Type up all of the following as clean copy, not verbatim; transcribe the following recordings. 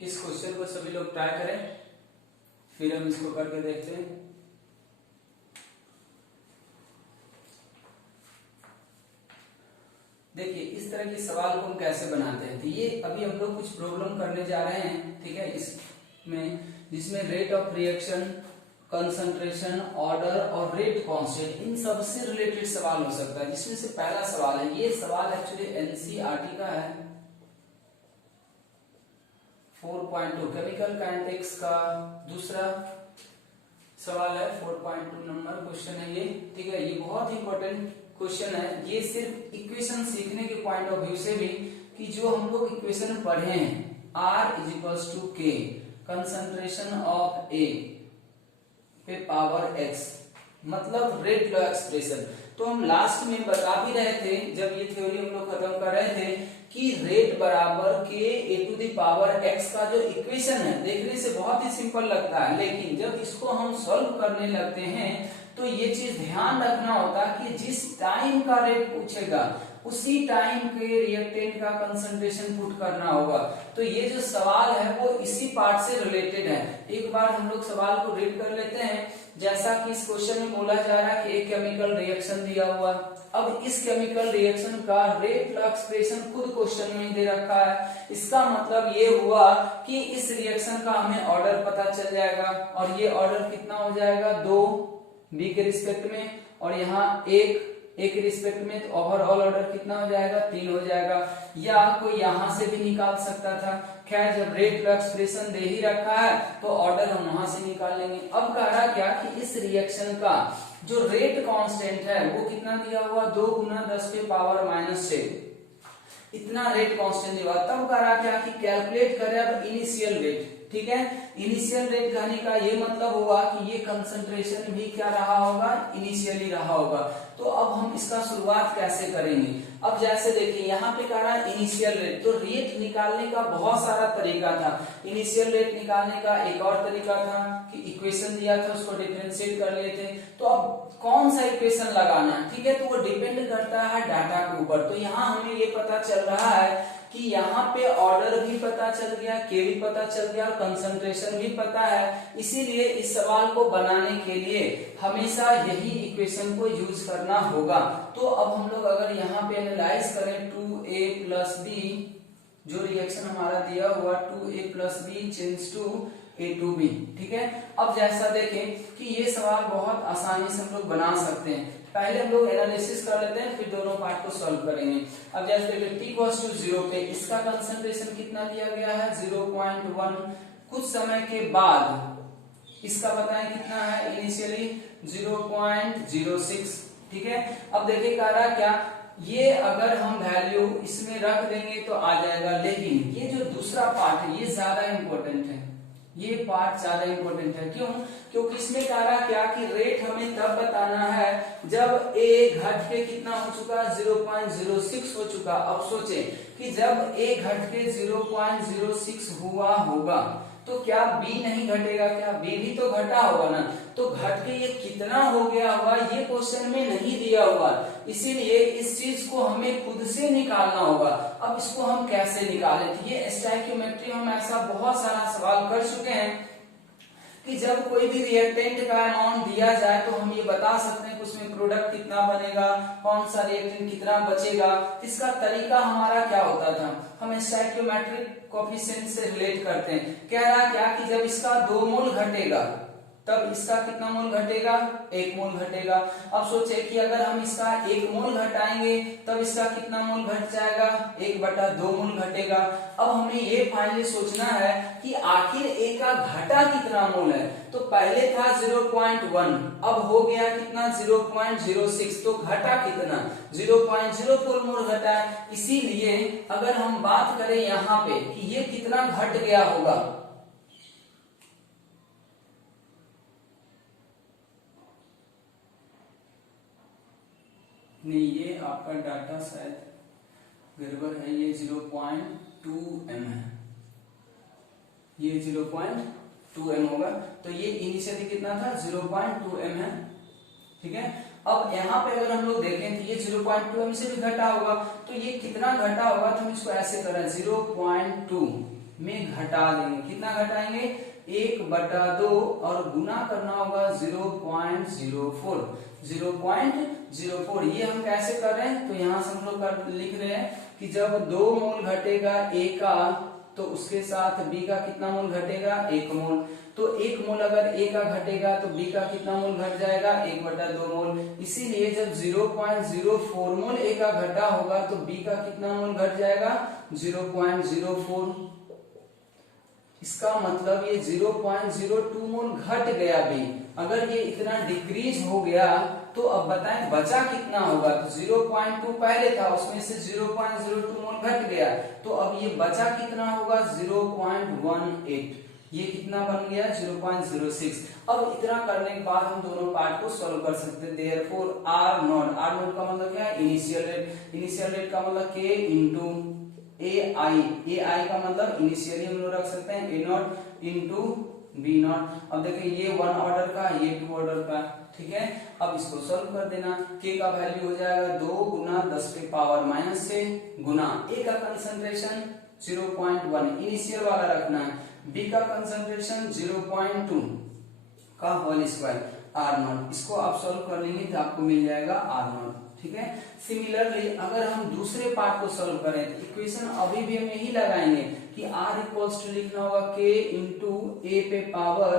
इस क्वेश्चन को सभी लोग ट्राई करें, फिर हम इसको करके देखते हैं। देखिए इस तरह के सवाल को हम कैसे बनाते हैं। तो ये अभी हम लोग कुछ प्रॉब्लम करने जा रहे हैं, ठीक है, इसमें जिसमें rate of reaction, concentration, order और रेट कांस्टेंट इन सब से रिलेटेड सवाल हो सकता है। जिसमें से पहला सवाल है, ये सवाल एक्चुअली एनसीईआरटी का है 4.2 केमिकल काइनेटिक्स का दूसरा सवाल है 4.2 नंबर क्वेश्चन है ये, ठीक है। ये बहुत इंपॉर्टेंट क्वेश्चन है। ये सिर्फ इक्वेशन सीखने के पॉइंट ऑफ व्यू से भी कि जो हम लोग इक्वेशन पढ़े हैं R इज टू के कंसंट्रेशन ऑफ A पे पावर x, मतलब रेट लॉ एक्सप्रेशन। तो हम लास्ट में बता भी रहे थे जब ये थ्योरी हम लोग खत्म कर रहे थे कि रेट बराबर के a to the power x का जो इक्वेशन है, देखने से बहुत ही सिंपल लगता है, लेकिन जब इसको हम सॉल्व करने लगते हैं तो ये चीज ध्यान रखना होता है कि जिस टाइम का रेट पूछेगा उसी टाइम के रिएक्टेंट का कंसंट्रेशन पुट करना होगा। तो ये जो सवाल है वो इसी पार्ट से रिलेटेड है। एक बार हम लोग सवाल को रीड कर लेते हैं। जैसा कि इस क्वेश्चन में बोला जा रहा है कि एक केमिकल रिएक्शन दिया हुआ, अब इस केमिकल रिएक्शन का रेट लॉ एक्सप्रेशन खुद क्वेश्चन में दे रखा है। इसका मतलब ये हुआ कि इस रिएक्शन का हमें ऑर्डर पता चल जाएगा, और ये ऑर्डर कितना हो जाएगा 2 बी के रिस्पेक्ट में, और यहाँ एक के रिस्पेक्ट में, तो ओवरऑल ऑर्डर कितना हो जाएगा 3 हो जाएगा। या कोई यहां से भी निकाल सकता था। खैर जब रेट लॉ एक्सप्रेशन दे ही रखा है तो ऑर्डर हम वहां से निकाल लेंगे। अब कह रहा क्या कि इस रिएक्शन का जो रेट कांस्टेंट है वो कितना दिया हुआ 2 × 10⁻⁻6, इतना रेट कांस्टेंट दिया। तब कह रहा क्या कि कैलकुलेट करें अब इनिशियल रेट, ठीक है। इनिशियल रेट कहने का ये मतलब हुआ कि ये कंसंट्रेशन भी क्या रहा होगा, इनिशियली रहा होगा। तो अब हम इसका शुरुआत कैसे करेंगे। अब जैसे देखिए यहाँ पे कह रहा है इनिशियल रेट, तो रेट निकालने का बहुत सारा तरीका था। इनिशियल रेट निकालने का एक और तरीका था कि इक्वेशन दिया था उसको डिफरेंशिएट कर लेते। तो अब कौन सा इक्वेशन लगाना है, ठीक है, तो वो डिपेंड करता है डाटा के ऊपर। तो यहाँ हमें ये पता चल रहा है कि यहाँ पे ऑर्डर भी पता चल गया, के भी पता चल गया, और कंसंट्रेशन भी पता है। इसीलिए इस सवाल को बनाने के लिए हमेशा यही इक्वेशन को यूज करना होगा। तो अब हम लोग अगर यहाँ पे एनालाइज करें 2a + b, जो रिएक्शन हमारा दिया हुआ 2a + b change to a to b, ठीक है। अब जैसा देखें कि ये सवाल बहुत आसानी से हम लोग बना सकते हैं। पहले हम लोग एनालिसिस कर लेते हैं, फिर दोनों पार्ट को सॉल्व करेंगे। अब जैसे देखिए t = 0 पे इसका कंसंट्रेशन कितना दिया गया है 0.1, कुछ समय के बाद इसका बताएं कितना है इनिशियली 0.06, ठीक है। अब देखिए कह रहा क्या, ये अगर हम वैल्यू इसमें रख देंगे तो आ जाएगा, लेकिन ये जो दूसरा पार्ट है ये ज्यादा इंपॉर्टेंट है। ये पार्ट ज्यादा इंपॉर्टेंट है, क्यों? क्योंकि इसमें कह रहा क्या कि रेट हमें तब बताना है जब a घट के कितना हो चुका 0.06 हो चुका। अब सोचे कि जब a घट के 0.06 हुआ होगा तो क्या b नहीं घटेगा, क्या b भी तो घटा होगा ना। तो घट के ये कितना हो गया होगा ये क्वेश्चन में नहीं दिया हुआ, इसीलिए इस चीज को हमें खुद से निकालना होगा। अब इसको हम कैसे निकालें, तो ये स्टोइकियोमेट्री हम ऐसा बहुत सारा सवाल कर चुके हैं कि जब कोई भी रिएक्टेंट का अमाउंट दिया जाए तो हम ये बता सकते हैं कि उसमें प्रोडक्ट कितना बनेगा, कौन सा रिएक्टेंट कितना बचेगा। इसका तरीका हमारा क्या होता था, हम स्टोइकियोमेट्रिक कोएफिशिएंट से रिलेट करते हैं। कह रहा क्या कि जब इसका 2 मोल घटेगा तब इसका कितना मोल घटेगा 1 मोल घटेगा। अब सोचे कि अगर हम इसका 1 मोल घटाएंगे तब इसका कितना मोल घट जाएगा 1/2 मोल घटेगा। अब हमें ये फाइनली सोचना है कि आखिर A का घटा कितना मोल है। तो पहले था 0.1, अब हो गया कितना 0.06, तो घटा कितना 0.04 मोल घटा है। इसीलिए अगर हम बात करें यहाँ पे कि ये कितना घट गया होगा, नहीं ये आपका डाटा शायद गड़बड़ है, ये 0.2 m है, ये 0.2 m होगा। तो ये इनिशियली कितना था 0.2 m है, ठीक है। अब यहाँ पे अगर हम लोग देखें तो ये 0.2 m से भी घटा होगा, तो ये कितना घटा होगा तो हम इसको ऐसे करें 0.2 में घटा देंगे। कितना घटाएंगे? 1/2 और गुना करना होगा 0.04। 0.04 ये हम कैसे कर रहे हैं? तो यहाँ से हम लोग लिख रहे हैं कि जब 2 मोल घटेगा A का तो उसके साथ B का कितना मोल घटेगा? 1 मोल। तो 1 मोल अगर A का घटेगा तो B का कितना मोल घट जाएगा? 1/2 मोल। इसीलिए जब 0.04 मोल A का घटा होगा तो B का कितना मोल घट जाएगा? 0.04। इसका मतलब ये 0.02 मोल घट गया B। अगर ये इतना डिक्रीज हो गया तो अब बताएं बचा कितना होगा? तो 0.2 पहले था, उसमें से 0.02 मोल घट गया, तो अब ये बचा कितना होगा? 0.18। ये कितना बन गया? 0.06। अब इतना करने के बाद हम दोनों पार्ट को सॉल्व कर सकते हैं। देयरफॉर R नॉट का मतलब क्या है? Initial rate. इनिशियल रेट का मतलब K इंटू AI का मतलब इनिशियली हम लोग रख सकते हैं A0 इंटू B0। अब देखिए ये 1 ऑर्डर का, ये 2 ऑर्डर का, ठीक है। अब इसको सॉल्व कर देना। K का वैल्यू हो जाएगा 2 गुना 10 के पावर -6 गुना A का कंसंट्रेशन 0.1 इनिशियल वाला रखना है, B का कंसंट्रेशन 0.2 का होल स्क्वायर R0। इसको आप सॉल्व कर लेंगे तो आपको मिल जाएगा R0, ठीक है। सिमिलरली अगर हम दूसरे पार्ट को सॉल्व करें तो इक्वेशन अभी भी हम यही लगाएंगे कि R इक्वल्स टू लिखना होगा K इंटू A पे पावर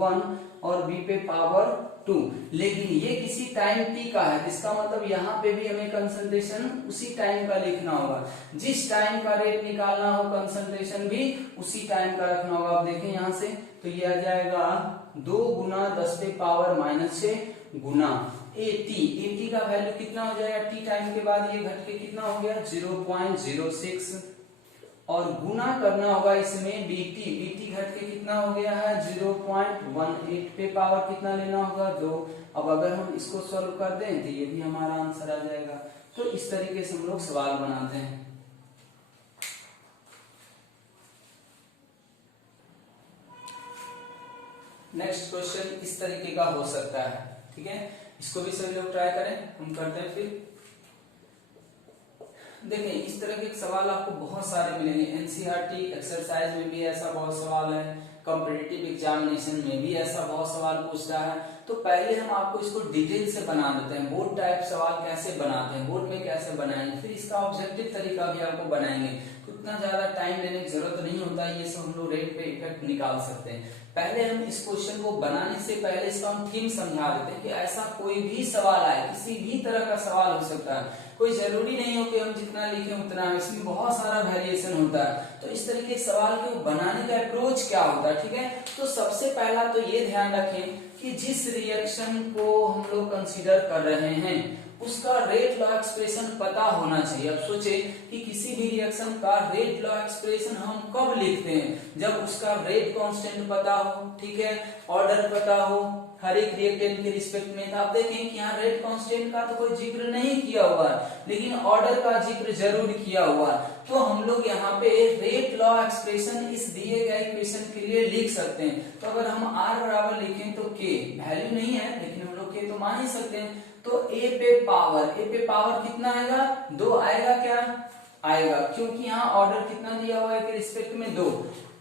1 और B पे पावर 2। लेकिन ये किसी टाइम t का है, इसका मतलब यहाँ पे भी हमें कंसंट्रेशन उसी टाइम का लिखना होगा। जिस टाइम का रेट निकालना हो कंसंट्रेशन भी उसी टाइम का रखना होगा। आप देखें यहाँ से तो ये आ जाएगा 2 गुना 10 पे पावर -6 गुना AT का वैल्यू कितना हो जाएगा? t टाइम के बाद ये घट के कितना हो गया? 0.06 और गुना करना होगा इसमें BT घट के कितना हो गया है? 0.18 पे पावर कितना लेना होगा? 2। अब अगर हम इसको सॉल्व कर दें तो ये भी हमारा आंसर आ जाएगा। तो इस तरीके से हम लोग सवाल बनाते हैं। नेक्स्ट क्वेश्चन इस तरीके का हो सकता है, ठीक है। इसको भी सभी लोग ट्राई करें, हम करते हैं फिर। देखिए इस तरह के सवाल आपको बहुत सारे मिलेंगे। NCERT एक्सरसाइज में भी ऐसा बहुत सवाल है, कॉम्पिटिटिव एग्जामिनेशन में भी ऐसा बहुत सवाल पूछता है। तो पहले हम आपको इसको डिटेल से बना देते हैं, बोर्ड टाइप सवाल कैसे बनाते हैं, बोर्ड में कैसे बनाएंगे, फिर इसका ऑब्जेक्टिव तरीका भी आपको बनाएंगे। तो इतना ज्यादा टाइम लेने की जरूरत नहीं होता, ये सब हम लोग रेट पे इफेक्ट निकाल सकते हैं। पहले हम इस क्वेश्चन को बनाने से पहले इसका हम थीम समझा देते हैं कि ऐसा कोई भी सवाल आए, किसी भी तरह का सवाल हो सकता है, कोई जरूरी नहीं हो कि हम जितना लिखें उतना, इसमें बहुत सारा वेरिएशन होता है। तो इस तरीके के सवाल को बनाने का अप्रोच क्या होता है, ठीक है। तो सबसे पहला तो ये ध्यान रखें कि जिस रिएक्शन को हम लोग कंसीडर कर रहे हैं उसका रेट लॉ एक्सप्रेशन पता होना चाहिए। अब सोचे कि किसी भी रिएक्शन का रेट लॉ एक्सप्रेशन हम कब लिखते हैं? जब उसका रेट कांस्टेंट पता हो, ठीक है, ऑर्डर पता हो हर एक रिएक्टेंट के रिस्पेक्ट में। तो आप देखें कि यहाँ रेट कांस्टेंट का तो कोई जिक्र नहीं किया हुआ है, लेकिन ऑर्डर का जिक्र जरूर किया हुआ है। तो हम लोग यहाँ पे रेट लॉ एक्सप्रेशन इस दिए गए इक्वेशन के लिए लिख सकते हैं। तो अगर हम R बराबर लिखें तो K वैल्यू नहीं है, लेकिन हम लोग K तो मान ही सकते हैं। तो A पे पावर कितना आएगा? 2 आएगा। क्या आएगा? क्योंकि यहाँ ऑर्डर कितना दिया हुआ है के रिस्पेक्ट में 2,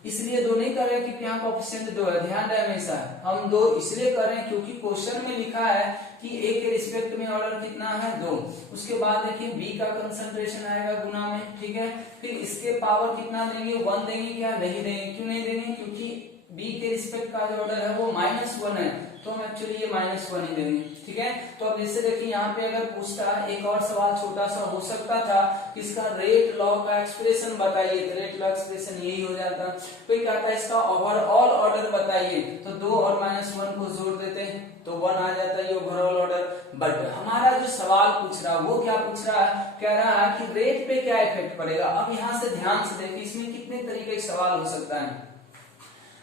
इसलिए 2 नहीं कर रहे क्योंकि यहाँ कोएफिशिएंट 2 है। ध्यान रहे हमेशा हम 2 इसलिए कर रहे हैं क्योंकि क्वेश्चन में लिखा है कि A के रिस्पेक्ट में ऑर्डर कितना है? 2। उसके बाद देखिए B का कंसंट्रेशन आएगा गुना में, ठीक है। फिर इसके पावर कितना देंगे? 1 देंगे। क्या नहीं देंगे? क्यों नहीं देंगे? क्योंकि B के रिस्पेक्ट का जो ऑर्डर है वो -1 है, तो हम एक्चुअली ये -1 ही देंगे, ठीक है। तो अब जैसे देखिए यहाँ पे अगर पूछता एक और सवाल छोटा सा हो सकता था कि इसका रेट लॉ का एक्सप्रेशन बताइए, तो रेट लॉ एक्सप्रेशन यही हो जाता। कोई कहता है इसका ओवरऑल ऑर्डर बताइए, तो 2 और -1 को जोड़ देते हैं तो 1 आ जाता है ये ओवरऑल ऑर्डर। बट हमारा जो सवाल पूछ रहा है वो क्या पूछ रहा है? कह रहा है कि रेट पे क्या इफेक्ट पड़ेगा। अब यहाँ से ध्यान से देखिए इसमें कितने तरीके के सवाल हो सकता है।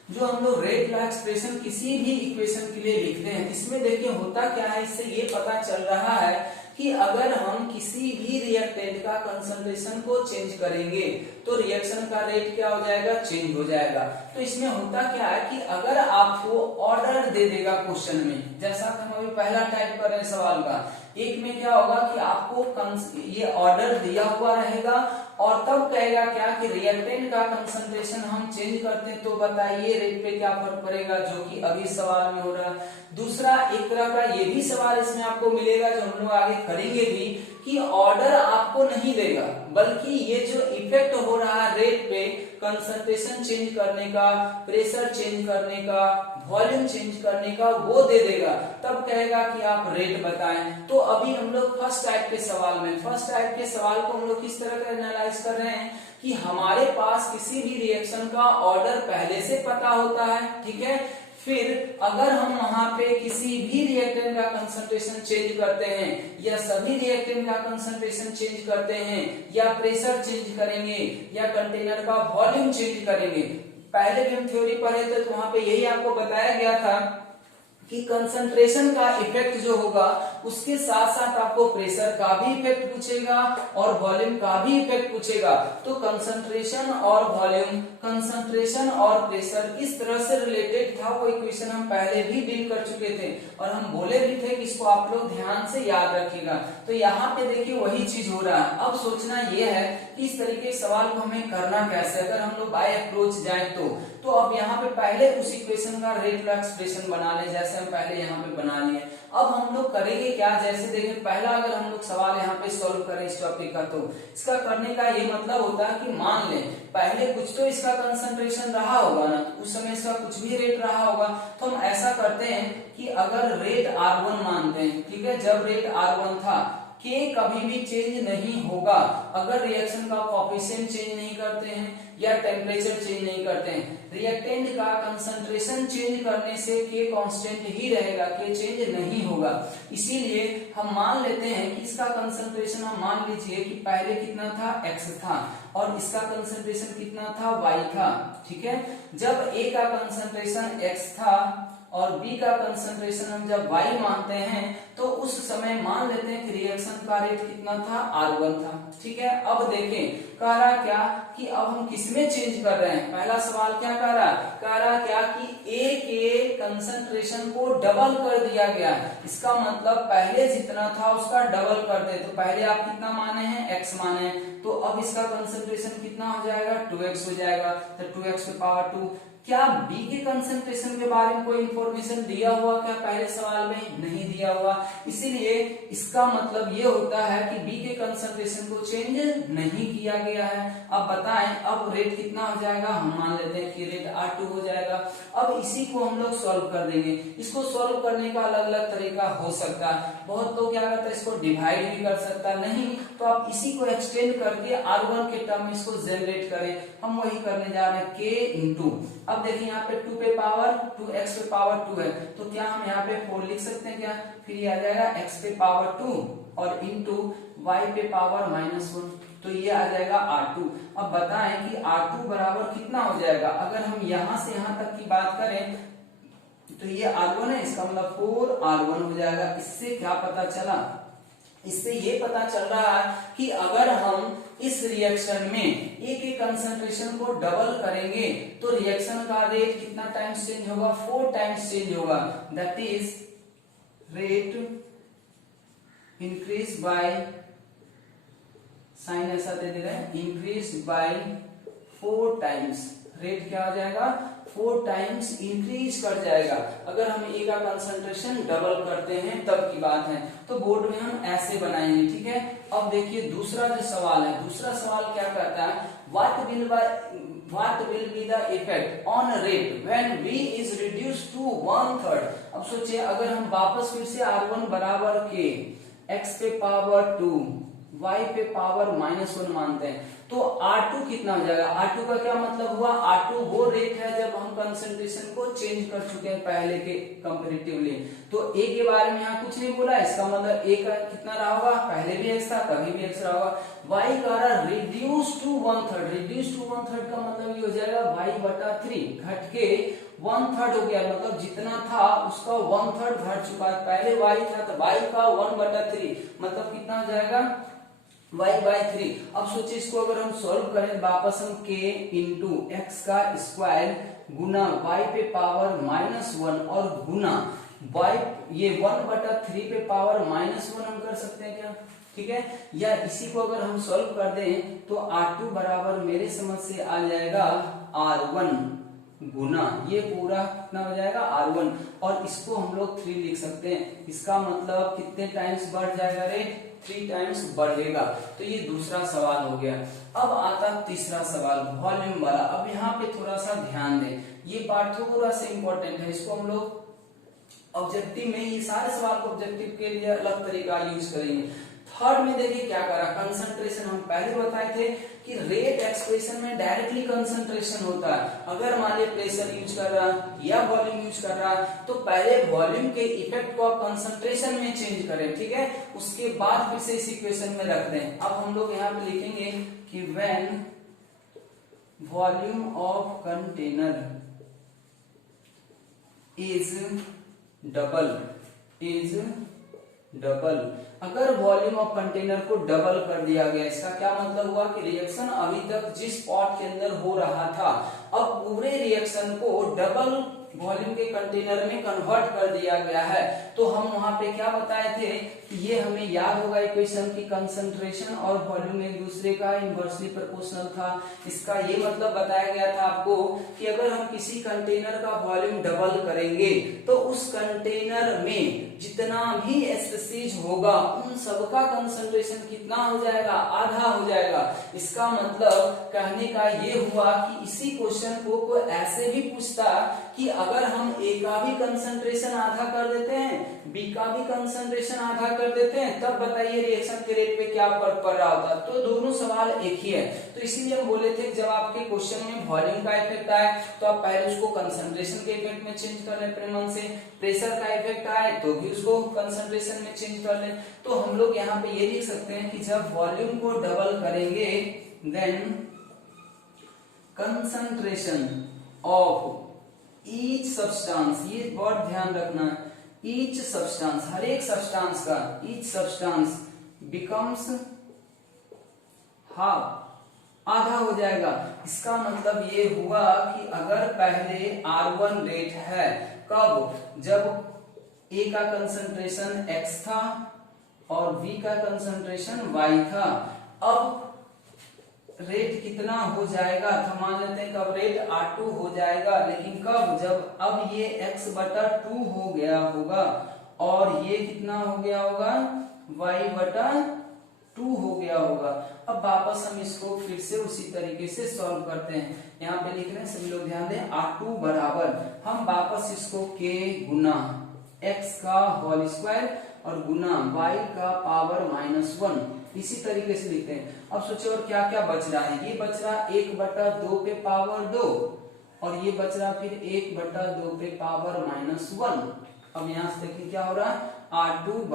जो हम लोग रेट लॉ एक्सप्रेशन किसी भी इक्वेशन के लिए लिखते हैं, इसमें देखिए होता क्या है, इससे ये पता चल रहा है कि अगर हम किसी भी रिएक्टेंट का कंसंट्रेशन को चेंज करेंगे तो रिएक्शन का रेट क्या हो जाएगा? चेंज हो जाएगा। तो इसमें होता क्या है कि अगर आपको ऑर्डर दे देगा क्वेश्चन में, जैसा कि हम अभी पहला टाइप कर रहे हैं सवाल का, एक में क्या होगा कि आपको ये ऑर्डर दिया हुआ रहेगा और तब कहेगा क्या कि रिएक्टेंट का कंसंट्रेशन हम चेंज करते हैं तो बताइए रेट पे क्या फर्क पड़ेगा, जो कि अभी सवाल में हो रहा है। दूसरा एक तरह का ये भी सवाल इसमें आपको मिलेगा जो हम लोग आगे करेंगे भी, कि ऑर्डर आपको नहीं देगा बल्कि ये जो इफेक्ट हो रहा है रेट पे कंसंट्रेशन चेंज करने का, प्रेशर चेंज करने का, वॉल्यूम चेंज करने का, वो दे देगा। तब कहेगा कि आप रेट बताएं। तो अभी हम लोग फर्स्ट टाइप के सवाल को हम लोग किस तरह का एनालाइज कर रहे हैं कि हमारे पास किसी भी रिएक्शन का ऑर्डर पहले से पता होता है, ठीक है। फिर अगर हम वहां पे किसी भी रिएक्टेंट का कंसंट्रेशन चेंज करते हैं या सभी रिएक्टेंट का कंसंट्रेशन चेंज करते हैं या प्रेशर चेंज करेंगे या कंटेनर का वॉल्यूम चेंज करेंगे, पहले भी हम थ्योरी पढ़े थे तो वहां पे यही आपको बताया गया था कि कंसंट्रेशन का इफेक्ट जो होगा उसके साथ साथ आपको प्रेशर का भी इफेक्ट पूछेगा और वॉल्यूम का भी इफेक्ट पूछेगा। तो कंसंट्रेशन और वॉल्यूम, कंसंट्रेशन और प्रेशर किस तरह से रिलेटेड था वो इक्वेशन हम पहले भी डील कर चुके थे और हम बोले भी थे कि इसको आप लोग ध्यान से याद रखिएगा। तो यहाँ पे देखिए वही चीज हो रहा है। अब सोचना ये है कि इस तरीके के सवाल को हमें करना कैसे, अगर हम लोग बाय अप्रोच जाए तो अब यहाँ पे पहले उस इक्वेशन का रेट का एक्सप्रेशन बना ले जैसे हम पहले यहाँ पे बना लिए। अब हम लोग करेंगे क्या, जैसे देखें पहला अगर हम लोग सवाल यहाँ पे सॉल्व करें इस टॉपिक का, तो इसका करने का ये मतलब होता है कि मान लें पहले कुछ तो इसका कंसंट्रेशन रहा होगा ना, उस समय इसका कुछ भी रेट रहा होगा। तो हम ऐसा करते हैं कि अगर रेट R1 मानते हैं, ठीक है, जब रेट R1 था के कभी भी चेंज नहीं होगा अगर रिएक्शन का कोएफिशिएंट चेंज नहीं करते हैं या टेम्परेचर चेंज नहीं करते हैं। रिएक्टेंट का कंसंट्रेशन चेंज करने से के कांस्टेंट ही रहेगा, के चेंज नहीं होगा। इसीलिए हम मान लेते हैं कि इसका कंसंट्रेशन, हम मान लीजिए कि पहले कितना था, x था और इसका कंसंट्रेशन कितना था, y था, ठीक है। जब a का कंसंट्रेशन x था और B का कंसंट्रेशन हम जब y मानते हैं तो उस समय मान लेते हैं कि रिएक्शन का रेट कितना था, R1 था, ठीक है। अब देखें कह रहा क्या कि अब हम किसमें चेंज कर रहे हैं, पहला सवाल क्या कह रहा क्या कि A के कंसंट्रेशन को डबल कर दिया गया। इसका मतलब पहले जितना था उसका डबल कर दे। तो पहले आप कितना माने हैं, x माने हैं, तो अब इसका कंसंट्रेशन कितना हो जाएगा, 2x हो जाएगा। तो 2x की पावर 2। क्या B के कंसंट्रेशन के बारे में कोई इंफॉर्मेशन दिया हुआ क्या पहले सवाल में, नहीं दिया हुआ। इसीलिए इसका मतलब ये होता है कि B के कंसंट्रेशन को चेंज नहीं किया गया है। अब बताएं अब रेट कितना हो जाएगा, हम मान लेते हैं कि रेट R2 हो जाएगा। अब इसी को हम लोग सॉल्व कर देंगे। इसको सॉल्व करने का अलग अलग तरीका हो सकता है। बहुत लोग क्या करता है, इसको डिवाइड भी कर सकता है, नहीं तो आप इसी को एक्सटेंड करके R1 के टर्म में इसको जनरेट करें। हम वही करने जा रहे हैं, K इंटू, अब देखिए यहाँ पे 2 पे पावर 2, x पे पावर 2 है, तो क्या हम यहाँ पे 4 लिख सकते हैं क्या, फिर ये आ जाएगा x पे पावर 2 और इंटू y पे पावर -1, तो ये आ जाएगा R2। अब बताएं कि R2 बराबर कितना हो जाएगा, अगर हम यहाँ से यहाँ तक की बात करें तो ये R1 है, इसका मतलब 4R1 हो जाएगा। इससे क्या पता चला, इससे ये पता चल रहा है कि अगर हम इस रिएक्शन में A के कंसंट्रेशन को डबल करेंगे तो रिएक्शन का रेट कितना टाइम्स चेंज होगा, 4 टाइम्स चेंज होगा। That is rate increase by, sign ऐसा दे रहे हैं, इंक्रीज बाय 4 टाइम्स। रेट क्या हो जाएगा, 4 टाइम्स इंक्रीज कर जाएगा अगर हम A का कंसंट्रेशन डबल करते हैं, तब की बात है। तो बोर्ड में हम ऐसे बनाएंगे, ठीक है। अब देखिए दूसरा जो सवाल है, दूसरा सवाल क्या कहता है, what will be the effect on rate when V is reduced to 1/3। अब सोचिए अगर हम वापस फिर से R1 बराबर के x पे पावर 2 y पे पावर -1 मानते हैं तो R2 कितना हो जाएगा। R2 का क्या मतलब हुआ, R2 वो रेट है जब हम कंसंट्रेशन को चेंज कर चुके हैं पहले के कंपैरेटिवली। तो A के बारे में यहाँ कुछ नहीं बोला, इसका मतलब A का कितना रहा होगा, पहले भी x था तभी भी x रहा होगा। Y का रहा रिड्यूस टू 1/3, रिड्यूस टू 1/3 का मतलब ये हो जाएगा y/3 घट के 1/3 हो गया, मतलब जितना था उसका 1/3 घट चुका है। पहले y था तो y का 1/3 मतलब कितना हो जाएगा, y/3। अब सोचिए इसको अगर हम सॉल्व करें वापस, हम k इंटू एक्स का स्क्वायर गुना y पे पावर -1 और गुना y ये 1/3 पे पावर -1 हम कर सकते हैं क्या, ठीक है। या इसी को अगर हम सॉल्व कर दें तो R2 बराबर मेरे समझ से आ जाएगा R1 गुना ये पूरा कितना हो जाएगा R1, और इसको हम लोग 3 लिख सकते हैं। इसका मतलब कितने टाइम्स बढ़ जाएगा रेट, 3 टाइम्स बढ़ेगा। तो ये दूसरा सवाल हो गया। अब आता तीसरा सवाल वॉल्यूम वाला। अब यहाँ पे थोड़ा सा ध्यान दें, ये पार्ट थोड़ा सा इंपॉर्टेंट है, इसको हम लोग ऑब्जेक्टिव में ये सारे सवाल को ऑब्जेक्टिव के लिए अलग तरीका यूज करेंगे। थर्ड में देखिए क्या करा, कंसंट्रेशन हम पहले बताए थे कि रेट एक्सप्रेशन में डायरेक्टली कंसंट्रेशन होता है। अगर मान लीजिए प्रेशर यूज कर रहा या वॉल्यूम यूज कर रहा तो पहले वॉल्यूम के इफेक्ट को आप कंसंट्रेशन में चेंज करें, ठीक है, उसके बाद फिर से इस इक्वेशन में रख दें। अब हम लोग यहाँ पे लिखेंगे कि when volume of container is double, अगर वॉल्यूम ऑफ कंटेनर को डबल कर दिया गया, इसका क्या मतलब हुआ कि रिएक्शन अभी तक जिस पॉट के अंदर हो रहा था अब पूरे रिएक्शन को डबल वॉल्यूम के कंटेनर में कन्वर्ट कर दिया गया है। तो हम वहां पे क्या बताए थे कि ये हमें याद होगा इक्वेशन की कंसंट्रेशन और वॉल्यूम एक दूसरे का इनवर्सली प्रोपोर्शनल था। इसका ये मतलब बताया गया था आपको कि अगर हम किसी कंटेनर का वॉल्यूम डबल करेंगे तो उस कंटेनर में जितना भी स्पीसीज होगा उन सबका कंसंट्रेशन कितना हो जाएगा, आधा हो जाएगा। इसका मतलब कहने का ये हुआ कि इसी क्वेश्चन को कोई ऐसे भी पूछता कि अगर हम ए का भी कंसंट्रेशन आधा कर देते हैं, बी का भी कंसंट्रेशन आधा कर देते हैं, तब बताइए रिएक्शन के रेट पे क्या फर्क पड़ रहा होता। तो दोनों सवाल एक ही है। तो इसीलिए हम बोले थे जब आपके क्वेश्चन में वॉल्यूम का इफेक्ट आए तो आप पहले उसको कंसंट्रेशन के इफेक्ट में चेंज कर लें अपने मन से, प्रेशर का इफेक्ट आए तो भी उसको कंसंट्रेशन में चेंज कर लें। तो हम लोग यहाँ पे ये लिख सकते हैं कि जब वॉल्यूम को डबल करेंगे then concentration of each substance, ये बहुत ध्यान रखना है, ईच सब्सटेंस, हर एक सब्सटेंस का ईच सब्सटेंस बिकम्स हाफ, आधा हो जाएगा। इसका मतलब ये हुआ कि अगर पहले R1 रेट है, कब, जब A का कंसंट्रेशन X था और B का कंसंट्रेशन Y था, अब रेट कितना हो जाएगा, तो मान लेते हैं कब रेट R2 हो जाएगा, लेकिन कब, जब अब ये x/2 हो गया होगा और ये कितना हो गया होगा, y/2 हो गया होगा। अब वापस हम इसको फिर से उसी तरीके से सॉल्व करते हैं। यहाँ पे लिख रहे हैं सभी लोग ध्यान दें, R2 बराबर, हम वापस इसको k गुना x का होल स्क्वायर और गुना y का पावर -1 इसी तरीके से लिखते हैं। अब सोचो और क्या क्या बच रहा है, ये बच रहा 1/2 पे पावर 2 और ये बच रहा फिर 1/2 पे पावर -1। अब यहाँ से देखिए क्या हो रहा है, R2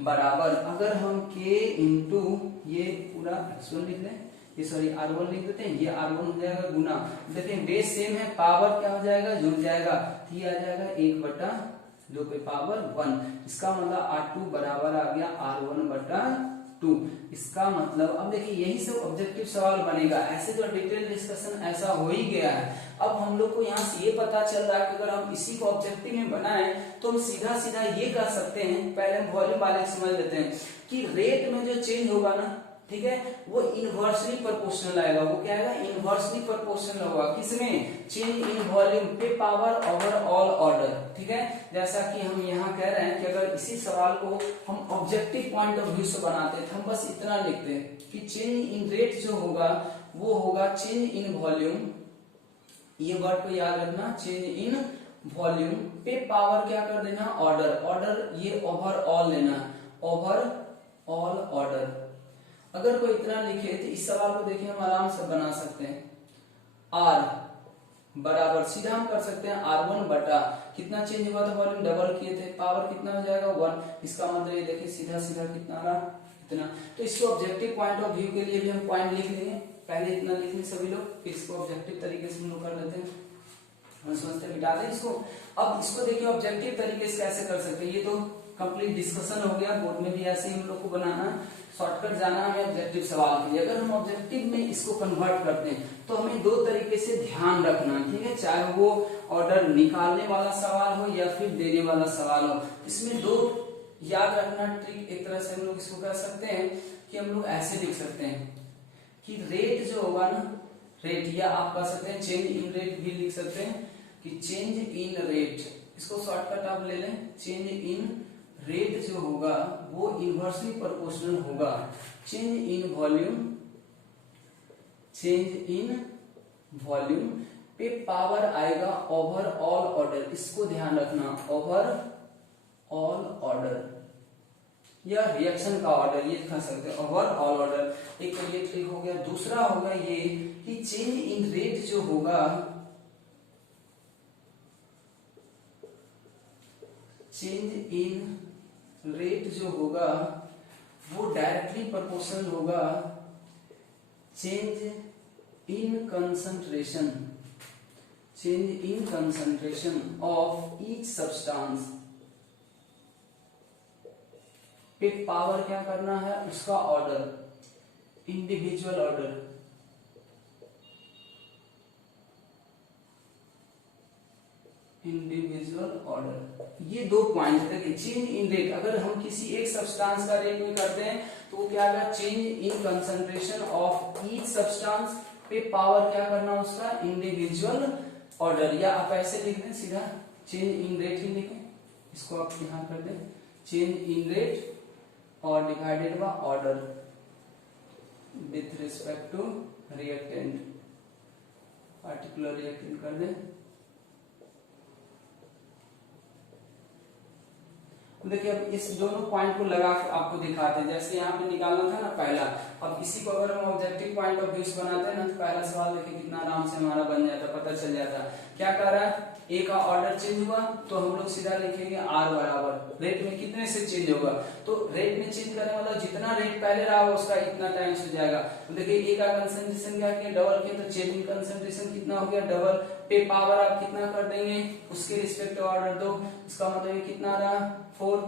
बराबर अगर हम k इंटू ये पूरा x1 लिख लें, ये सॉरी R1 लिख देते हैं, ये R1 हो जाएगा गुना, देखिए बेस सेम है, पावर क्या हो जाएगा, जुड़ जाएगा, ये आ जाएगा 1/2 पे पावर 1। इसका मतलब R2 बराबर आ गया R1/2। इसका मतलब अब देखिए यही सब ऑब्जेक्टिव सवाल बनेगा, ऐसे तो डिटेल डिस्कशन ऐसा हो ही गया है। अब हम लोग को यहाँ से ये पता चल रहा है कि अगर हम इसी को ऑब्जेक्टिव में बनाएं तो हम सीधा सीधा ये कर सकते हैं, पहले हम वॉल्यूम वाले समझ लेते हैं कि रेट में जो चेंज होगा ना, ठीक है, वो इनवर्सली प्रोपोर्शनल आएगा। वो क्या आएगा, इनवर्सली प्रोपोर्शनल होगा, किसमें, चेंज इन वॉल्यूम पे पावर ओवर ऑल ऑर्डर, ठीक है। जैसा कि हम यहाँ कह रहे हैं कि अगर इसी सवाल को हम ऑब्जेक्टिव पॉइंट ऑफ व्यू से बनाते हैं तो हम बस इतना लिखते हैं कि चेंज इन रेट जो होगा वो होगा चेंज इन वॉल्यूम, ये वर्ड को याद रखना, चेंज इन वॉल्यूम पे पावर क्या कर देना, ऑर्डर, ऑर्डर ये ओवर ऑल लेना, ओवर ऑल ऑर्डर। अगर कोई इतना लिखे तो इस सवाल को देखिए हम आराम से बना सकते हैं, R बराबर सीधा हम कर सकते हैं R1 बटा कितना चेंज हुआ था, वॉल्यूम डबल किए थे, पावर कितना हो जाएगा 1। इसका मतलब ये देखिए सीधा सीधा कितना रहा, इतना। तो इसको ऑब्जेक्टिव पॉइंट ऑफ व्यू के लिए भी हम पॉइंट लिख लेंगे, पहले इतना लिख लें सभी लोग, फिर इसको ऑब्जेक्टिव तरीके से हम लोग कर लेते हैं, हम समझते मिटा दें इसको। अब इसको देखिए ऑब्जेक्टिव तरीके से कैसे कर सकते हैं, ये तो कंप्लीट डिस्कशन हो गया, बोर्ड में भी ऐसे ही हम लोग को बनाना, शॉर्टकट जाना है ऑब्जेक्टिव सवाल के लिए। अगर हम ऑब्जेक्टिव में इसको कन्वर्ट करते हैं तो हमें दो तरीके से ध्यान रखना, ठीक है, चाहे वो ऑर्डर निकालने वाला सवाल हो या फिर देने वाला सवाल हो, इसमें दो याद रखना ट्रिक, एक तरह से हम लोग इसको कर सकते हैं कि हम लोग ऐसे लिख सकते हैं कि रेट जो होगा ना, रेट, या आप कह सकते हैं चेंज इन रेट भी लिख सकते हैं कि चेंज इन रेट, इसको शॉर्टकट आप ले लें, चेंज इन रेट जो होगा वो इनवर्सली प्रोपोर्शनल होगा change in volume, change in volume पे पावर आएगा ओवर ऑल ऑर्डर, इसको ध्यान रखना, ओवर ऑल ऑर्डर या रिएक्शन का ऑर्डर, ये कह सकते हैं ओवर ऑल ऑर्डर। एक तो ये ट्रिक हो गया। दूसरा होगा ये कि चेंज इन रेट जो होगा, चेंज इन रेट जो होगा वो डायरेक्टली प्रोपोर्शनल होगा change in concentration, change in concentration of each substance पे पावर क्या करना है, उसका order, individual order, individual order. ये दो पॉइंट है। चेंज इन रेट, अगर हम किसी एक सब्सटेंस का रेट में करते हैं तो वो क्या होगा, change in concentration of each substance पे पावर क्या करना उसका, इंडिविजुअल ऑर्डर। या आप ऐसे लिख दें सीधा, चेंज इन रेट ही लिखें, इसको आप यहां कर दें, चेंज इन रेट और divided by order with respect to reactant, particular reactant कर दें। देखिए अब इस दोनों पॉइंट को लगा के आपको दिखाते हैं, जैसे यहाँ पे निकालना था ना पहला, अब इसी को अगर हम ऑब्जेक्टिव पॉइंट ऑफ व्यू से बनाते हैं ना, तो पहला सवाल देखिए कितना आराम से हमारा बन जाता, पता चल जाता। क्या कर रहा है, ए का ऑर्डर चेंज हुआ तो हम लोग सीधा लिखेंगे आर बराबर रेट में कितने से चेंज होगा, तो रेट में चेंज करने मतलब जितना रेट पहले रहा हो उसका इतना टाइम्स हो जाएगा। तो देखिए ए का कंसंट्रेशन क्या किया, डबल किया, तो चेंज इन कंसंट्रेशन कितना हो गया, डबल, पे पावर आप कितना कर देंगे उसके रिस्पेक्ट ऑर्डर दो, इसका मतलब ये कितना रहा 4,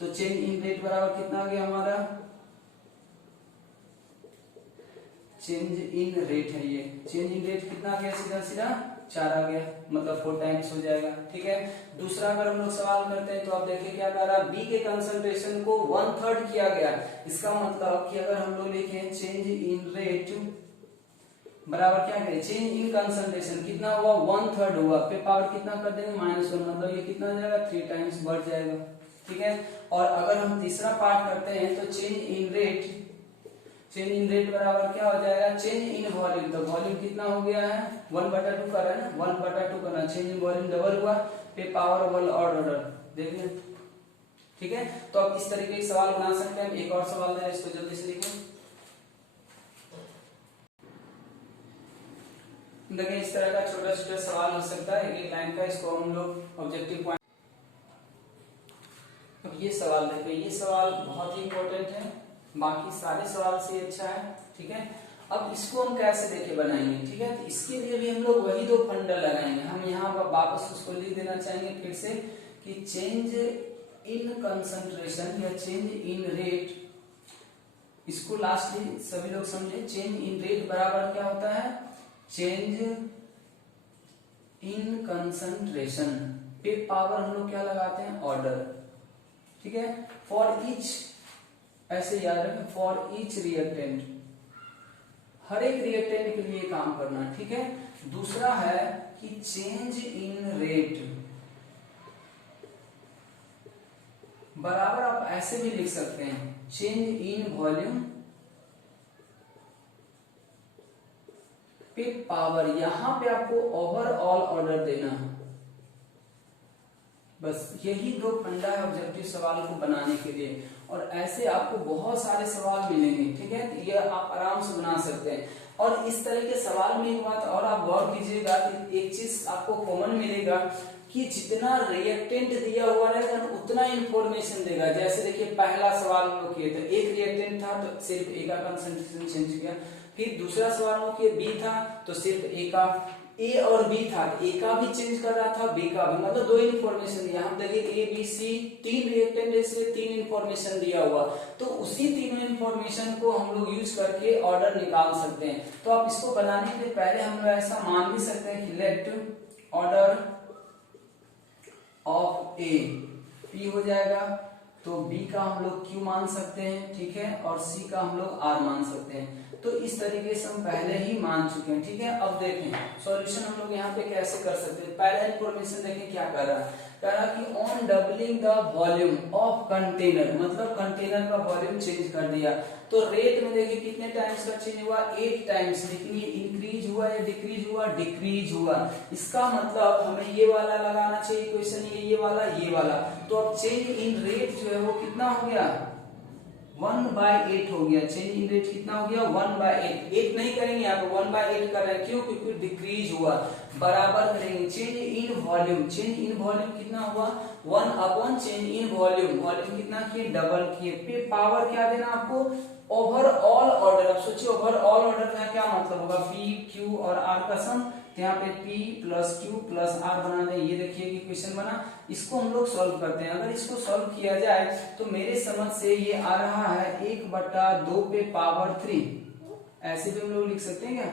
तो चेंज इन रेट बराबर कितना आ गया हमारा, चेंज इन रेट है ये, चेंज इन रेट कितना आ गया, सीधा सीधा 4 आ गया, मतलब 4 टाइम्स हो जाएगा। ठीक है, दूसरा अगर हम लोग सवाल करते हैं तो आप देखिए क्या कर रहा है, बी के कंसंट्रेशन को 1/3 किया गया, इसका मतलब कि अगर हम लोग लिखें चेंज इन रेट बराबर क्या करें, चेंज इन कंसंट्रेशन कितना हुआ 1/3 हुआ, पे पावर कितना कर देंगे -1, मतलब ये कितना हो जाएगा 3 टाइम्स बढ़ जाएगा। ठीक है, और अगर हम तीसरा पार्ट करते हैं तो change in rate, change in rate बराबर क्या हो जाएगा, चेंज इन वॉल्यूम, तो वॉल्यूम कितना हो गया है 1/2 कर रहा है ना, 1/2 करना, चेंज इन वॉल्यूम डबल हुआ, पे पावर वन ऑर्डर, देख लें। ठीक है, तो अब इस तरीके के सवाल बना सकते हैं। एक और सवाल है, इसको जल्दी से लिखो। देखिए इस तरह का छोटा छोटा सवाल हो सकता है एक लाइन का, इसको हम लोग ऑब्जेक्टिव पॉइंट। अब ये सवाल देखिए, ये सवाल बहुत ही इंपॉर्टेंट है, बाकी सारे सवाल से अच्छा है। ठीक है, अब इसको हम कैसे देखे बनाएंगे, ठीक है, तो इसके लिए भी हम लोग वही 2 फंडा लगाएंगे। हम यहाँ पर वापस उसको लिख देना चाहेंगे फिर से कि चेंज इन कंसंट्रेशन या चेंज इन रेट, इसको लास्टली सभी लोग समझे, चेंज इन रेट बराबर क्या होता है, चेंज इन कंसंट्रेशन पे पावर हम लोग क्या लगाते हैं, ऑर्डर। ठीक है, फॉर ईच, ऐसे याद रखें, फॉर ईच रिएक्टेंट, हर एक रिएक्टेंट के लिए काम करना। ठीक है, दूसरा है कि चेंज इन रेट बराबर आप ऐसे भी लिख सकते हैं, चेंज इन वॉल्यूम पे पावर, यहां पे आपको ओवरऑल ऑर्डर देना है। बस यही 2 फंडा है ऑब्जेक्टिव सवाल को बनाने के लिए, और ऐसे आपको बहुत सारे सवाल मिलेंगे। ठीक है, तो ये आप आराम से बना सकते हैं। और इस तरह के सवाल में एक बात और आप गौर कीजिएगा कि एक चीज आपको कॉमन मिलेगा कि जितना रिएक्टेंट दिया हुआ रहेगा उतना इंफॉर्मेशन देगा। जैसे देखिए पहला सवाल हम लोग किए थे, एक रिएक्टेंट था तो सिर्फ ए का कंसंट्रेशन चेंज किया, फिर दूसरा सवाल हम लोग किए बी था तो सिर्फ ए का, ए और बी था, ए का भी चेंज कर रहा था, बी का भी, मतलब 2 इंफॉर्मेशन दिया। हम देखिए ए बी सी 3 रिएक्टेंट, इसलिए 3 इंफॉर्मेशन दिया हुआ, तो उसी तीनों इंफॉर्मेशन को हम लोग यूज करके ऑर्डर निकाल सकते हैं। तो आप इसको बनाने के पहले हम लोग ऐसा मान भी सकते हैं कि let order of A P हो जाएगा, तो B का हम लोग Q मान सकते हैं, ठीक है, और C का हम लोग R मान सकते हैं। तो इस तरीके से हम पहले ही मान चुके हैं, ठीक है। अब देखें सॉल्यूशन हम लोग यहाँ पे कैसे कर सकते हैं। पहला इंफॉर्मेशन देखें क्या कर रहा है, कह रहा कि on doubling the volume of container, मतलब कंटेनर का वॉल्यूम चेंज कर दिया, तो रेट में देखिए कितने टाइम्स का चेंज हुआ, 8 टाइम्स। लेकिन ये इंक्रीज हुआ या डिक्रीज हुआ, डिक्रीज हुआ। इसका मतलब हमें ये वाला लगाना चाहिए इक्वेशन, ये वाला। तो अब चेंज इन रेट जो है वो कितना हो गया, 1/8 हो गया। चेंज इन रेट कितना हो गया, 1/8। 8 नहीं करेंगे यहाँ पे, 1/8 कर रहे हैं, क्यों, क्योंकि डिक्रीज हुआ। बराबर करेंगे change in volume, change in volume कितना हुआ, 1 चेंज इन वॉल्यूम, वॉल्यूम कितना किए, डबल किए, पे पावर क्या देना आपको, ओवरऑल ऑर्डर। अब सोचिए ओवरऑल ऑर्डर का क्या मतलब होगा, P Q और R का सम, तो यहाँ पे P plus Q plus R बना दें। ये देखिए कि क्वेश्चन बना, इसको हम लोग सॉल्व करते हैं। अगर इसको सॉल्व किया जाए तो मेरे समझ से ये आ रहा है 1/2 पे पावर 3, ऐसे भी हम लोग लिख सकते हैं क्या,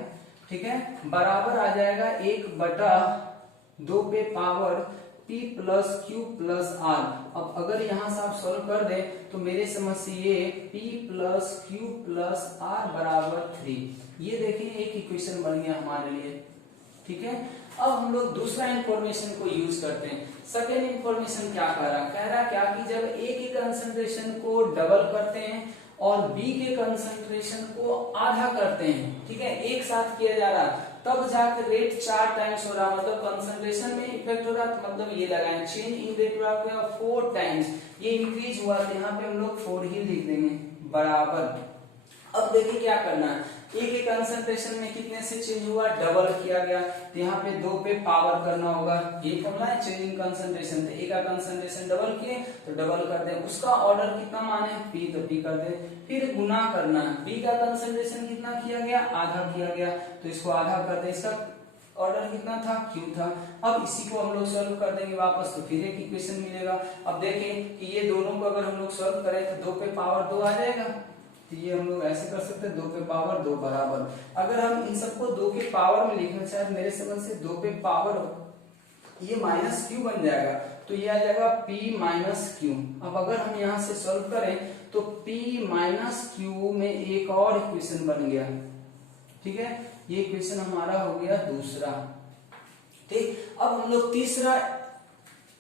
ठीक है, बराबर आ जाएगा 1/2 पे power P plus Q plus R। अब अगर यहाँ से आप सॉल्व कर दें तो मेरे समझ से ये P plus Q plus R बराबर 3, ये देखिए एक इक्वेशन बन गया हमारे लिए, ठीक है। अब हम लोग दूसरा इंफॉर्मेशन को यूज करते हैं। सेकेंड इंफॉर्मेशन क्या कह रहा क्या कि जब A के कंसंट्रेशन को डबल करते हैं और B के कंसंट्रेशन को आधा करते हैं, ठीक है, एक साथ किया जा रहा, तब जाकर रेट 4 टाइम्स हो रहा, मतलब कंसंट्रेशन में इफेक्ट हो रहा, तो मतलब ये लगाएं चेंज इन रेट हो रहा 4 टाइम्स, ये इंक्रीज हुआ, तो यहाँ पे हम लोग 4 ही लिख देंगे, बराबर। अब देखिए क्या करना है, ए के कंसंट्रेशन में कितने से चेंज हुआ, डबल किया गया, तो यहाँ पे 2 पे पावर करना होगा, ये फॉर्मूला है चेंज इन कंसंट्रेशन। तो ए का कंसंट्रेशन डबल किए तो डबल कर दें, उसका ऑर्डर कितना माने, P, तो P कर दें, फिर गुना करना है, B का कंसंट्रेशन कितना किया गया, आधा किया गया, तो इसको आधा कर दें, इसका ऑर्डर कितना था, Q था। अब इसी को हम लोग सॉल्व कर देंगे वापस, तो फिर एक इक्वेशन मिलेगा। अब देखें कि ये दोनों को अगर हम लोग सॉल्व करें तो 2 पे पावर 2 आ जाएगा, तो ये हम लोग ऐसे कर सकते हैं 2 पे पावर 2 बराबर। अगर हम इन सबको 2 के पावर में लिखना चाहे मेरे समझ से 2 पे पावर ये माइनस Q बन जाएगा, तो ये आ जाएगा P माइनस Q। अब अगर हम यहाँ से सॉल्व करें तो P माइनस Q में एक और इक्वेशन बन गया, ठीक है, ये इक्वेशन हमारा हो गया दूसरा, ठीक। अब हम लोग तीसरा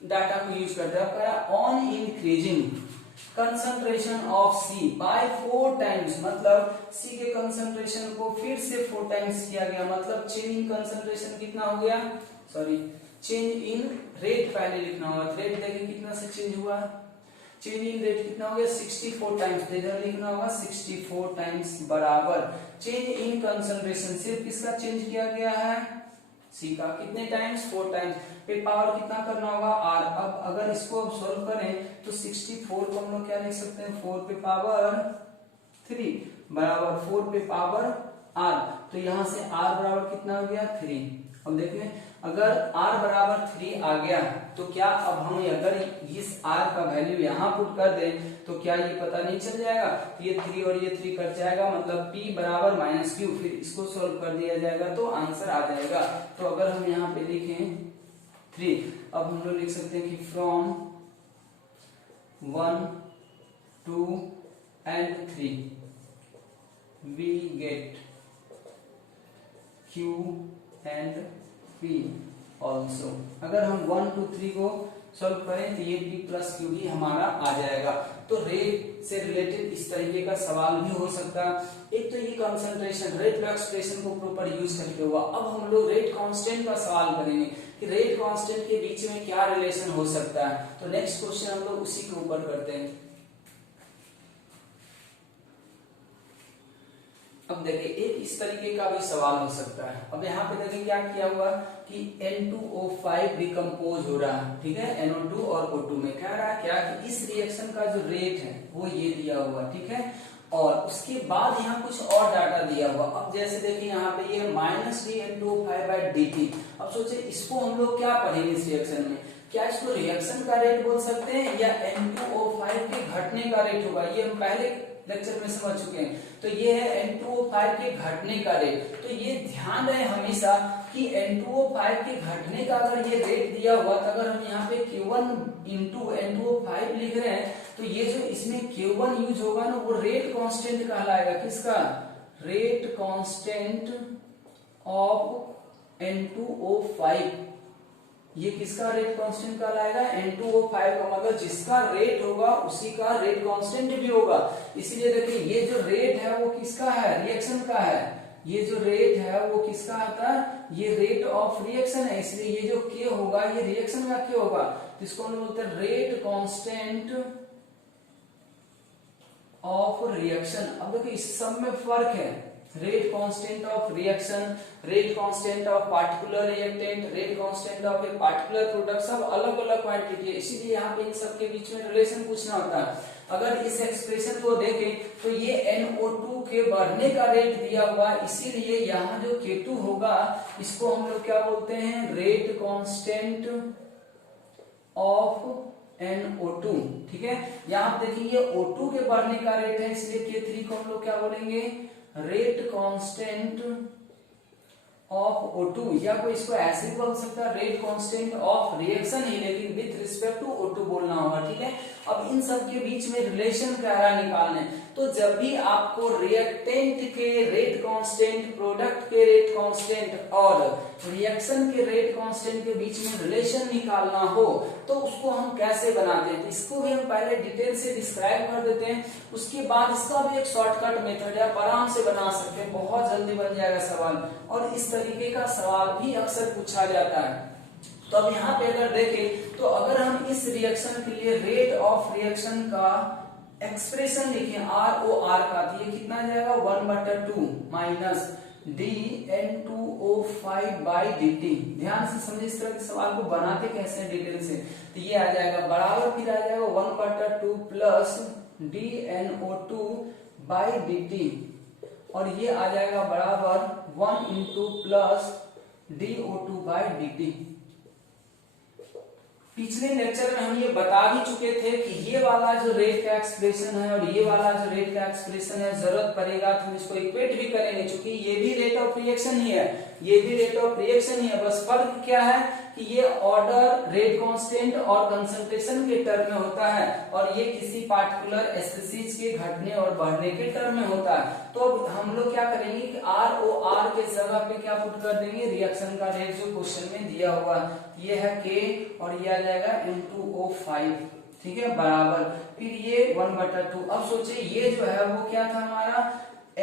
डाटा को यूज करते हैं, on increasing concentration of C by 4 times, मतलब C के कंसंट्रेशन को फिर से 4 टाइम्स किया गया, मतलब चेंज इन कंसंट्रेशन कितना हो गया, सॉरी चेंज इन रेट पहले लिखना होगा, रेट देखिए कितना से चेंज हुआ है, चेंज इन रेट कितना हो गया 64 टाइम्स, इधर लिखना होगा 64 टाइम्स बराबर चेंज इन कंसंट्रेशन, सिर्फ किसका चेंज किया गया है, C का, कितने टाइम्स, 4 टाइम्स, पे पावर कितना करना होगा, R। अब अगर इसको अब सॉल्व करें तो 64 को हम लोग क्या लिख सकते हैं, 4 पे पावर 3 बराबर 4 पे पावर R, तो यहाँ से R बराबर कितना हो गया 3। अब देखिए अगर R बराबर 3 आ गया तो क्या अब हम अगर इस R का वैल्यू यहाँ पुट कर दें तो क्या ये पता नहीं चल जाएगा, ये 3 और ये 3 कट जाएगा, मतलब P बराबर माइनस Q, फिर इसको सॉल्व कर दिया जाएगा तो आंसर आ जाएगा। तो अगर हम यहाँ पे लिखें 3, अब हम लोग लिख सकते हैं कि from 1 2 and 3 we get Q and P also। अगर हम 1 2 3 को सॉल्व करें तो ये P प्लस Q भी हमारा आ जाएगा। तो रेट से रिलेटेड इस तरीके का सवाल भी हो सकता है। एक तो ये कंसंट्रेशन रेट लो एक्सप्रेशन को प्रॉपर यूज करके हुआ। अब हम लोग रेट कांस्टेंट का सवाल करेंगे कि रेट कांस्टेंट के बीच में क्या रिलेशन हो सकता है। तो नेक्स्ट क्वेश्चन हम लोग उसी के ऊपर करते हैं। अब देखिए एक इस तरीके का भी सवाल हो सकता है। अब यहाँ पे देखिए क्या किया हुआ कि N2O5 डिकम्पोज हो रहा है, ठीक है, NO2 और O2 में। कह रहा है क्या कि इस रिएक्शन का जो रेट है वो ये दिया हुआ, ठीक है, और उसके बाद यहाँ कुछ और डाटा दिया हुआ। अब जैसे देखिए यहाँ पे ये -DN2O5/dt। अब सोचिए इसको हम लोग क्या पढ़ेंगे इस रिएक्शन में, क्या इसको रिएक्शन का रेट बोल सकते हैं या N2O5 के घटने का रेट होगा, ये हम पहले लेक्चर में समझ चुके हैं। तो ये है N2O5 के घटने का रेट। तो ये ध्यान रहे हमेशा कि N2O5 के घटने का अगर ये रेट दिया हुआ तो अगर हम यहाँ पे Q1 इंटू N2O5 लिख रहे हैं तो ये जो इसमें Q1 यूज होगा ना वो रेट कांस्टेंट कहलाएगा। किसका? Rate constant of N2O5। ये किसका रेट कांस्टेंट कहलाएगा? N2O5 का, मतलब जिसका रेट होगा उसी का रेट कांस्टेंट भी होगा। इसीलिए देखिए ये जो रेट है वो किसका है? रिएक्शन का है। ये जो रेट है वो किसका आता है? ये रेट ऑफ रिएक्शन है, इसलिए ये जो K होगा ये रिएक्शन का K होगा। तो इसको हम बोलते हैं रेट कांस्टेंट ऑफ रिएक्शन। अब देखिए इस सब में फर्क है, rate constant of reaction, rate constant of particular reactant, rate constant of a particular product, सब अलग अलग क्वांटिटी है। इसीलिए यहाँ पे इन सब के बीच में रिलेशन पूछना होता है। अगर इस एक्सप्रेशन को देखें तो ये NO2 के बढ़ने का रेट दिया हुआ, इसीलिए यहाँ जो K2 होगा इसको हम लोग क्या बोलते हैं? Rate constant of NO2। ठीक है, यहाँ देखिए ये O2 के बढ़ने का रेट है, इसलिए K3 को हम लोग क्या बोलेंगे? रेट कांस्टेंट ऑफ O2, या कोई इसको ऐसे भी बोल सकता है रेट कांस्टेंट ऑफ रिएक्शन ही, लेकिन विथ रिस्पेक्ट टू O2 बोलना होगा। ठीक है, अब इन सब के बीच में रिलेशन क्या है निकालने, तो जब भी आपको रिएक्टेंट के रेट कांस्टेंट, प्रोडक्ट के रेट कांस्टेंट और रिएक्शन के रेट कांस्टेंट के बीच में रिलेशन निकालना हो तो उसको हम कैसे बनाते हैं? इसको भी हम पहले डिटेल से डिस्क्राइब कर देते हैं, उसके बाद इसका भी एक शॉर्टकट मेथड है, आप आराम से बना सकते हैं, बहुत जल्दी बन जाएगा सवाल। और इस तरीके का सवाल भी अक्सर पूछा जाता है। तो अब यहाँ पे अगर देखें तो अगर हम इस रिएक्शन के लिए रेट ऑफ रिएक्शन का एक्सप्रेशन लिखें ROR का, तो ये कितना जाएगा? 1/2 माइनस DN2O5/dt। ध्यान से समझिए इस तरह के सवाल को बनाते कैसे हैं डिटेल से। तो ये आ जाएगा बराबर, फिर आ जाएगा 1/2 प्लस DNO2/dt, और ये आ जाएगा बराबर 1 इंटू प्लस DO2/dt। पिछले लेक्चर में हम ये बता भी चुके थे कि ये वाला जो रेट का एक्सप्रेशन है और ये वाला जो रेट का एक्सप्रेशन है, जरूरत पड़ेगा तो हम इसको इक्वेट भी करेंगे, क्योंकि ये भी रेट ऑफ रिएक्शन ही है, ये भी रेट ऑफ रिएक्शन ही है। बस फर्क क्या है कि ये ऑर्डर, रेट कांस्टेंट और कंसंट्रेशन के टर्म में होता है, और ये किसी पार्टिकुलर स्पीशीज के घटने और बढ़ने के टर्म में होता है। तो अब हम लोग क्या करेंगे कि ROR के जगह पे क्या पुट कर देंगे? रिएक्शन का रेट जो क्वेश्चन में दिया हुआ ये है K, और ये आ जाएगा N2O5। ठीक है, बराबर, फिर ये 1/2। अब सोचिए ये जो है वो क्या था हमारा?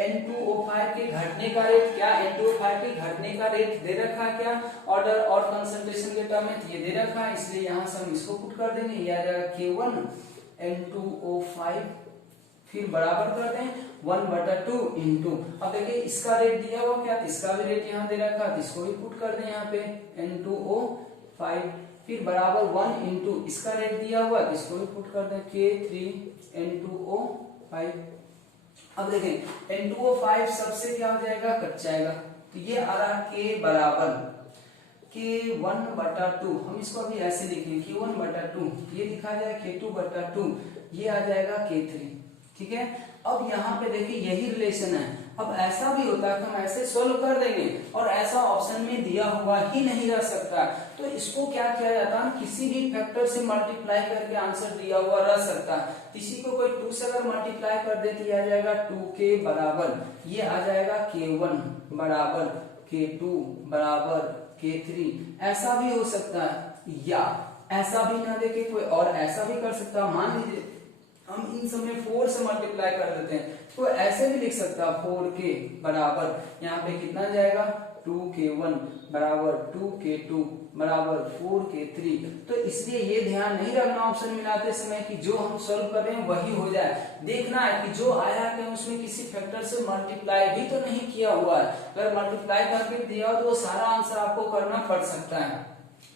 N2O5 के घटने का रेट। क्या N2O5 के घटने का रेट दे रखा है? क्या ऑर्डर और कंसंट्रेशन के टर्म में ये दे रखा है, इसलिए यहां से हम इसको पुट कर देंगे। ये आ जाएगा K1 N2O5, फिर बराबर कर दें 1/2 इंटू, अब देखिए इसका रेट दिया हुआ क्या, इसका भी रेट यहाँ दे रखा है, इसको भी पुट कर दें यहाँ पे N2O5, फिर बराबर 1 इंटू इसका रेट दिया हुआ है, इसको भी पुट कर दें K3 N2O5। अब देखें N2O5 सबसे क्या हो जाएगा? कट जाएगा, तो ये आ रहा K बराबर K1/2। हम इसको अभी ऐसे लिखेंगे K1/2, ये लिखा जाए K2/2, ये आ जाएगा K3। ठीक है, अब यहाँ पे देखिए यही रिलेशन है। अब ऐसा भी होता है कि हम ऐसे सोल्व कर देंगे और ऐसा ऑप्शन में दिया हुआ ही नहीं रह सकता, तो इसको क्या किया जाता है? किसी भी फैक्टर से मल्टीप्लाई करके आंसर दिया हुआ रह सकता है। किसी को कोई 2 से अगर मल्टीप्लाई कर दे तो आ जाएगा 2K बराबर, ये आ जाएगा K1 बराबर K2 बराबर K3। ऐसा भी हो सकता है, या ऐसा भी ना देके कोई और ऐसा भी कर सकता है। मान लीजिए हम इन सब में 4 से मल्टीप्लाई कर देते हैं, तो ऐसे भी लिख सकता है 4K बराबर, यहाँ पे कितना जाएगा? 2K1 बराबर 2K2 बराबर 4K3। तो इसलिए ये ध्यान नहीं रखना ऑप्शन मिलाते समय कि जो हम सॉल्व कर रहे हैं वही हो जाए। देखना है कि जो आया है उसमें किसी फैक्टर से मल्टीप्लाई भी तो नहीं किया हुआ है। अगर मल्टीप्लाई करके दिया हो तो वो सारा आंसर आपको करना पड़ सकता है।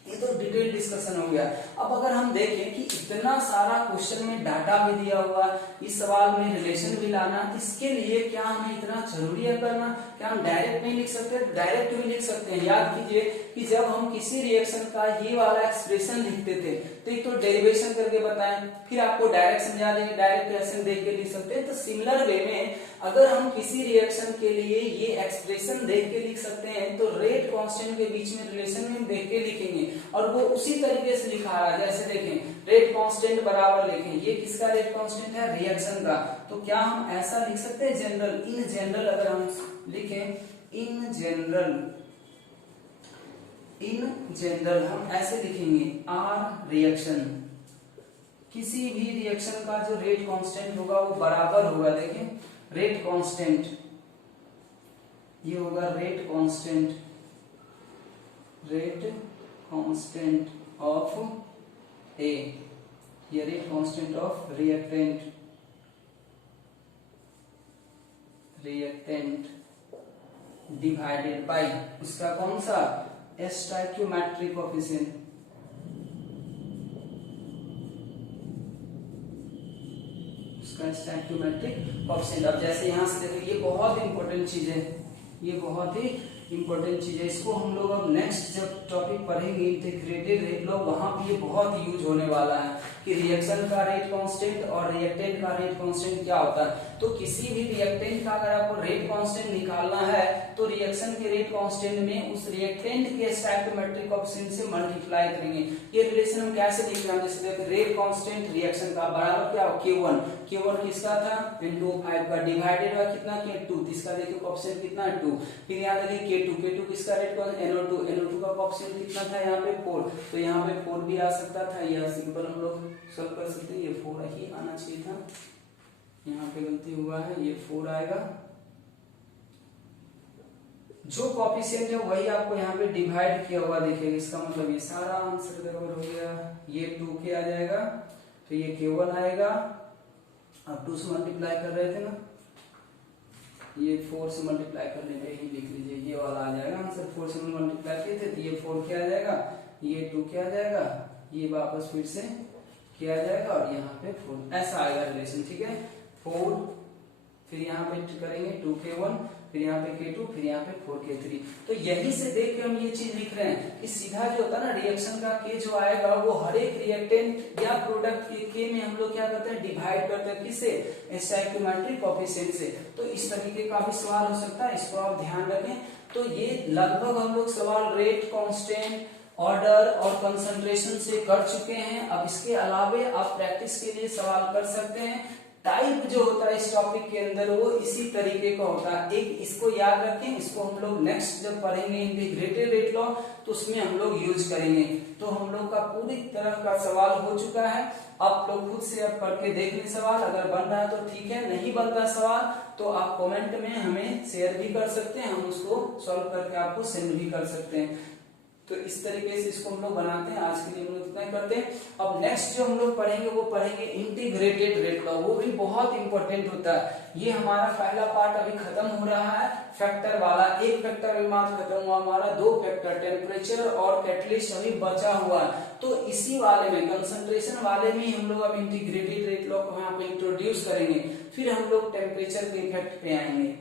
ये तो डिटेल डिस्कशन हो गया। अब अगर हम देखें कि इतना सारा क्वेश्चन में डाटा भी दिया हुआ, इस सवाल में रिलेशन भी लाना, इसके लिए क्या हमें इतना जरूरी है करना? क्या हम डायरेक्ट नहीं लिख सकते? डायरेक्ट भी लिख सकते हैं। याद कीजिए कि जब हम किसी रिएक्शन का ये वाला एक्सप्रेशन लिखते थे तो एक तो डेरिवेशन करके बताएं, फिर आपको डायरेक्ट समझा देंगे, डायरेक्ट रिएक्शन देख के लिख सकते हैं। तो सिमिलर वे में अगर हम किसी रिएक्शन के लिए ये एक्सप्रेशन देख के लिख सकते हैं तो रेट कांस्टेंट के बीच में रिलेशन में देख के लिखेंगे और वो उसी तरीके से लिखा रहा है। जैसे देखें रेट कांस्टेंट बराबर लिखें, ये किसका रेट कांस्टेंट है? रिएक्शन का। तो क्या हम ऐसा लिख सकते हैं जनरल? इन जनरल अगर हम लिखें इन जनरल हम ऐसे लिखेंगे आर रिएक्शन, किसी भी रिएक्शन का जो रेट कांस्टेंट होगा वो बराबर होगा, देखें रेट कांस्टेंट, ये होगा रेट कांस्टेंट ऑफ ए, ये rate constant of reactant divided by उसका कौन सा? स्टोइकियोमेट्रिक कोएफिशिएंट, उसका स्टोइकियोमेट्रिक कोएफिशिएंट। अब जैसे यहां से देखो ये बहुत इंपॉर्टेंट चीज है, ये बहुत ही इंपॉर्टेंट चीज है। इसको हम लोग अब नेक्स्ट जब टॉपिक पढ़ेंगे इंटीग्रेटेड रेट लॉ, वहां पे ये बहुत यूज होने वाला है कि रिएक्शन का रेट कांस्टेंट और रिएक्टेंट का रेट कांस्टेंट क्या होता है। तो किसी भी रिएक्टेंट का अगर आपको रेट कांस्टेंट निकालना है तो रिएक्शन के रेट कांस्टेंट में उस रिएक्टेंट के स्टोइकियोमेट्रिक कोएफिशिएंट से मल्टीप्लाई करेंगे। ये रिलेशन हम कैसे लिख रहे हैं? जैसे देखो रेट कांस्टेंट रिएक्शन का बराबर क्या हो? K1 किसका था? N2O5 का, डिवाइडेड बाय कितना? K2, इसका देखिए कोएफिशिएंट कितना है? 2। फिर यहाँ देखिए K2 किसका रेट कौन? NO2 का कोएफिशिएंट कितना था यहाँ पे? 4। तो यहाँ पे 4 भी आ सकता था, यह सिंपल हम लोग सॉल्व कर सकते हैं। ये 4 ही आना चाहिए था, यहाँ पे गलती हुआ है, ये 4 आएगा। जो कोएफिशिएंट है वही आपको यहाँ पे डिवाइड किया हुआ दिखेगा, इसका मतलब ये सारा आंसर बराबर हो गया। ये 2K आ जाएगा, तो ये K1 आएगा। अब 2 से मल्टीप्लाई कर रहे थे ना, ये 4 से मल्टीप्लाई करने पे ही लिख लीजिए, ये वाला आ जाएगा आंसर। 4 से मल्टीप्लाई किए थे तो ये 4 क्या आ जाएगा, ये 2 क्या आ जाएगा, ये वापस फिर से क्या आ जाएगा और यहाँ पे 4, ऐसा आएगा रिलेशन। ठीक है, 4 फिर यहाँ पे करेंगे 2K1, फिर यहाँ पे K2, फिर यहाँ पे 4K3। तो यही से देख के हम ये चीज लिख रहे हैं कि सीधा जो होता है ना रिएक्शन का K जो आएगा वो हर एक रिएक्टेंट या प्रोडक्ट के K में हम लोग क्या करते हैं? डिवाइड करते हैं, किससे? स्टोइकियोमेट्रिक कोएफिशिएंट से। तो इस तरीके का भी सवाल हो सकता है, इसको आप ध्यान रखें। तो ये लगभग हम लोग सवाल रेट, कांस्टेंट, ऑर्डर और कंसंट्रेशन से कर चुके हैं। अब इसके अलावे आप प्रैक्टिस के लिए सवाल कर सकते हैं। टाइप जो होता है इस टॉपिक के अंदर वो इसी तरीके का होता है। एक इसको याद रखें, इसको हम लोग नेक्स्ट जब पढ़ेंगे इंटीग्रेटेड रेट लॉ तो उसमें हम लोग यूज करेंगे। तो हम लोग का पूरी तरह का सवाल हो चुका है। आप लोग खुद से अब पढ़ के देख लें सवाल, अगर बन रहा है तो ठीक है, नहीं बनता सवाल तो आप कमेंट में हमें शेयर भी कर सकते हैं, हम उसको सॉल्व करके आपको सेंड भी कर सकते हैं। तो इस तरीके से इसको हम लोग बनाते हैं। आज के लिए हम लोग इतना करते हैं। अब नेक्स्ट जो हम लोग पढ़ेंगे वो पढ़ेंगे इंटीग्रेटेड रेट लॉ, वो भी बहुत इंपॉर्टेंट होता है। ये हमारा पहला पार्ट अभी खत्म हो रहा है फैक्टर वाला। एक फैक्टर अभी मात्र खत्म हुआ हमारा, 2 फैक्टर टेम्परेचर और कैटलिस्ट अभी बचा हुआ है। तो इसी वाले में कंसंट्रेशन वाले में हम लोग अब इंटीग्रेटेड रेट लॉ को यहाँ पे इंट्रोड्यूस करेंगे, फिर हम लोग टेम्परेचर के इफेक्ट पे आएंगे।